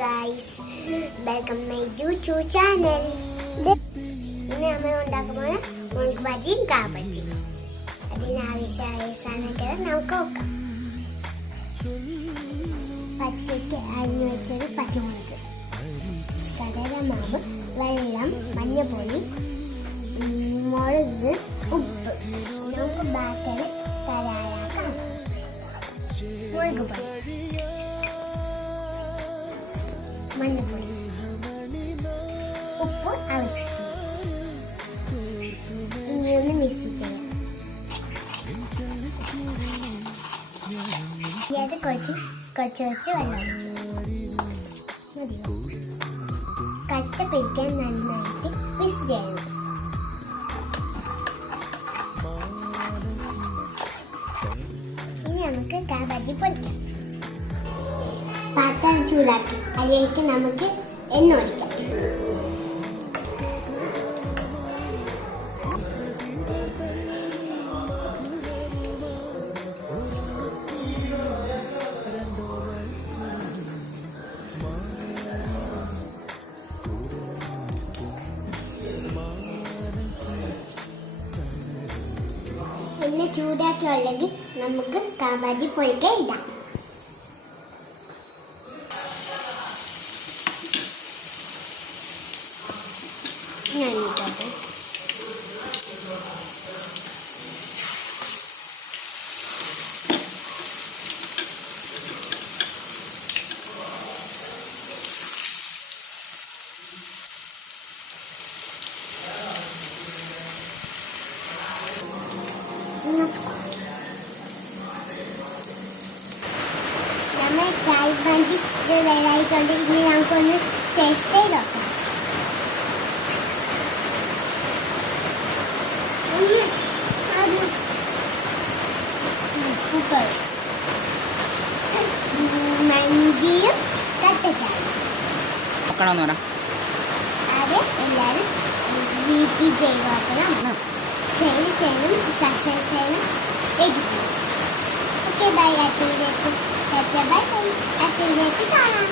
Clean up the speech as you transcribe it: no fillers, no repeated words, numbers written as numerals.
Guys, welcome my YouTube channel. ഇന്ന് നമ്മൾ ഉണ്ടാക്കുമ്പോൾ മുളക് ബജിയും കാബജിയും. അതിനാവശ്യമായ സാധനങ്ങൾ നമുക്ക് നോക്കാം. പച്ചയ്ക്ക് അരിഞ്ഞു വെച്ചൊരു പച്ചമുളക്, കടലമാവ്, വെള്ളം, മഞ്ഞപ്പൊടി, മുളക്, ഉപ്പ്. നമുക്ക് ബാറ്റർ തയ്യാറാക്കാം. മുളക് പൊടി, മഞ്ഞപ്പൊടി, ഉപ്പ് ആവശ്യത്തിന്. ഇനിയൊന്ന് മിക്സ് ചെയ്യാം. ഇത് കുറച്ച് വെള്ളം മതിയോ? കട്ട പിടിക്കാൻ നന്നായിട്ട് മിക്സ് ചെയ്യണം. ഇനി നമുക്ക് കാബജി പൊടിക്കാം. പാത്രം ചൂടാക്കി അതിലേക്ക് നമുക്ക് എണ്ണ ഒഴിക്കാം. എണ്ണ ചൂടാക്കി ഉണ്ടെങ്കിൽ നമുക്ക് കാബജി പൊരിക്കാൻ ഇടാം. നമ്മൾ കാബജി റെഡിയായിട്ടുണ്ട്. ഇനി നമുക്കൊന്ന് ടേസ്റ്റ് ചെയ്ത് നോക്കാം. സൂപ്പർ. മന്തിയും കട്ടച്ചാലും അത് എല്ലാവരും വീട്ടിൽ ചെയ്ത് നോക്കണം. ചെയ്യണം, സക്സസ് ചെയ്യണം, എഴുതിക്കണം. Okay, by. അടുത്ത വീഡിയോക്ക് കാണാം.